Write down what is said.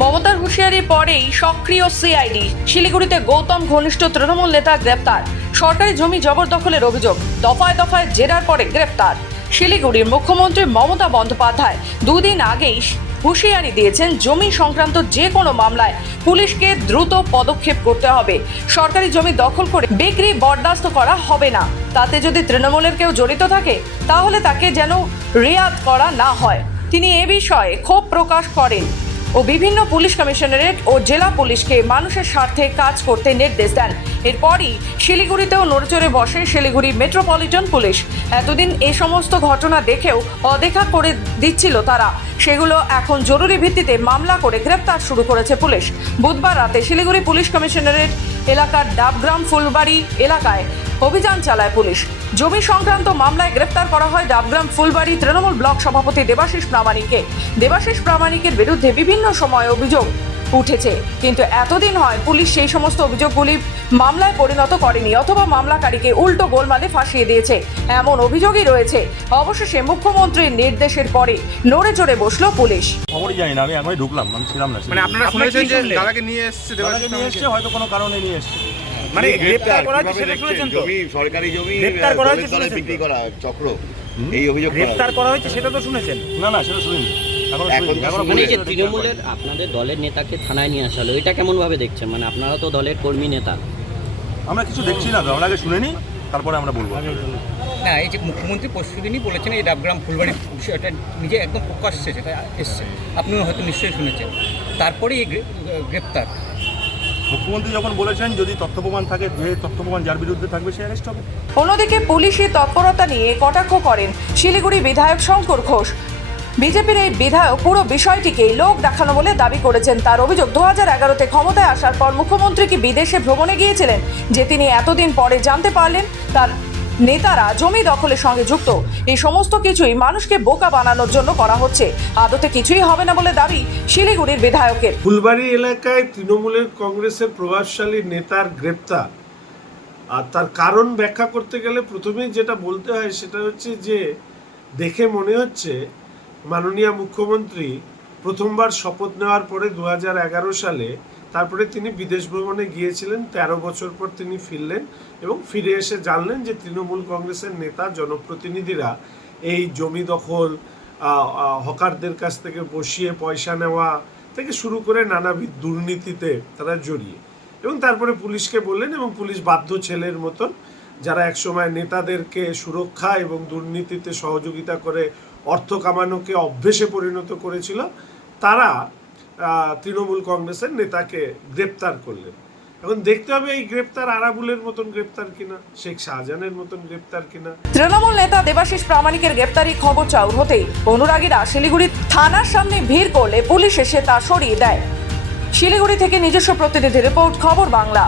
মমতার হুঁশিয়ারির পরেই সক্রিয় সিআইডি। শিলিগুড়িতে গৌতম ঘনিষ্ঠ তৃণমূল নেতা গ্রেপ্তার। সরকারি জমি জবরদখলের অভিযোগ, দফায় দফায় জেরার পরে গ্রেপ্তার। শিলিগুড়ির মুখ্যমন্ত্রী মমতা বন্দ্যোপাধ্যায় দুদিন আগেই হুঁশিয়ারি দিয়েছেন, জমি সংক্রান্ত যে কোনো মামলায় পুলিশকে দ্রুত পদক্ষেপ করতে হবে। সরকারি জমি দখল করে বিক্রি বরদাস্ত করা হবে না। তাতে যদি তৃণমূলের কেউ জড়িত থাকে তাহলে তাকে যেন রিয়াদ করা না হয়। তিনি এ বিষয়ে ক্ষোভ প্রকাশ করেন ও বিভিন্ন পুলিশ কমিশনারেট ও জেলা পুলিশকে মানুষের স্বার্থে কাজ করতে নির্দেশ দেন। এরপরই শিলিগুড়িতেও নড়চড়ে বসে শিলিগুড়ি মেট্রোপলিটন পুলিশ। এতদিন এই সমস্ত ঘটনা দেখেও অদেখা করে দিচ্ছিল তারা, সেগুলো এখন জরুরি ভিত্তিতে মামলা করে গ্রেপ্তার শুরু করেছে পুলিশ। বুধবার রাতে শিলিগুড়ি পুলিশ কমিশনারেট এলাকার ডাবগ্রাম ফুলবাড়ি এলাকায় অভিযান চালায় পুলিশ। জমি সংক্রান্ত মামলায় গ্রেপ্তার করা হয় ডাবগ্রাম ফুলবাড়ি তৃণমূল ব্লক সভাপতি দেবাশিস প্রামাণিককে। দেবাশিস প্রামাণিকের বিরুদ্ধে বিভিন্ন সময় অভিযোগ উঠেছে, কিন্তু এতদিন হয় পুলিশ সেই সমস্ত অভিযোগগুলি মামলায় পরিণত করেনি অথবা মামলাকারীকে উল্টো গোলমালে ফাঁসিয়ে দিয়েছে, এমন অভিযোগই রয়েছে। অবশেষে মুখ্যমন্ত্রীর নির্দেশের পরে নড়ে চড়ে বসলো পুলিশ। খবরই জানি না, আমি এখনই ঢুকলাম, আমি ছিলাম না। মানে আপনারা শুনেছেন যে দাদাকে নিয়ে এসেছে, দাদাকে নিয়ে এসছে, হয়তো কোনো কারণে নিয়ে এসছে। মানে গ্রেফতার করা হচ্ছে সেটা শুনেছেন তো? জমি সরকারি জমি গ্রেফতার করা হয়েছে দলে শুনেছেন বিক্রি তো? করা চক্র, এই অভিযোগ গ্রেফতার করা হয়েছে সেটা তো শুনেছেন? না না, সেটা শুনিনি, এখনো শুনিনি। এখনো মানে এই যে পুলিশ তৃণমূলের আপনাদের দলের নেতাকে থানায় নিয়ে আসা হলো, এটা কেমন ভাবে দেখছেন? মানে আপনারা তো দলের কর্মী নেতা। আমরা কিছু দেখছি না তো, আমরা আগে শুনে নিই, তারপরে আমরা বলবো। না, এই যে মুখ্যমন্ত্রী পরশুদিনই বলেছেন এই ডাবগ্রাম ফুলবাড়ির বিষয়টা নিজে একদম প্রকাশ্যে সেটা এসছে, আপনিও হয়তো নিশ্চয়ই শুনেছেন। তারপরে এই গ্রেপ্তার। মুখ্যমন্ত্রী যখন বলেছেন যদি তথ্য প্রমাণ থাকে, যে তথ্য প্রমাণ যার বিরুদ্ধে থাকবে সে অ্যারেস্ট হবে। অন্যদিকে পুলিশি তৎপরতা নিয়ে কটাক্ষ করেন শিলিগুড়ি বিধায়ক শঙ্কর ঘোষ। বিজেপির এই বিধায়ক পুরো বিষয়টিকে লোক দেখানো বলে দাবি করেছেন। তার অভিযোগ, 2011-তে ক্ষমতায় আসার পর মুখ্যমন্ত্রী কি বিদেশে ভ্রমণে গিয়েছিলেন, যে তিনি এতদিন পরে জানতে পারলেন তার নেতারা জমি দখলের সঙ্গে যুক্ত। এই সমস্ত কিছুই মানুষকে বোকা বানানোর জন্য করা হচ্ছে, আদতে কিছুই হবে না বলে দাবি শিলিগুড়ির বিধায়কের। ফুলবাড়ি এলাকায় তৃণমূলের কংগ্রেসের প্রভাবশালী নেতার গ্রেপ্তার, আর তার কারণ ব্যাখ্যা করতে গেলে প্রথমেই যেটা বলতে হয় সেটা হচ্ছে যে দেখে মনে হচ্ছে মাননীয় মুখ্যমন্ত্রী প্রথমবার শপথ নেওয়ার পরে 2011 সালে তারপরে তিনি বিদেশ ভ্রমণে গিয়েছিলেন। 13 বছর পর তিনি ফিরলেন এবং ফিরে এসে জানলেন যে তৃণমূল কংগ্রেসের নেতা জনপ্রতিনিধিরা এই জমি দখল, হকারদের কাছ থেকে বসিয়ে পয়সা নেওয়া থেকে শুরু করে নানাবিধ দুর্নীতিতে তারা জড়িয়ে, এবং তারপরে পুলিশকে বললেন এবং পুলিশ বাধ্য ছেলের মতন যারা একসময় নেতাদেরকে সুরক্ষা এবং দুর্নীতিতে সহযোগিতা করে অর্থ কামানোকে অভ্যেসে পরিণত করেছিল, তারা তৃণমূল কংগ্রেসের নেতাকে গ্রেপ্তার করলেন। এখন দেখতে হবে এই গ্রেপ্তার আরাবুলের মতন গ্রেপ্তার কিনা, শেখ শাহজাহানের মতন গ্রেপ্তার কিনা। তৃণমূল নেতা দেবাশিস প্রামাণিকের গ্রেপ্তারি খবর চাউর হতেই অনুরাগীরা শিলিগুড়ি থানার সামনে ভিড় করলে পুলিশ এসে তা সরিয়ে দেয়। শিলিগুড়ি থেকে নিজস্ব প্রতিনিধি রিপোর্ট, খবর বাংলা।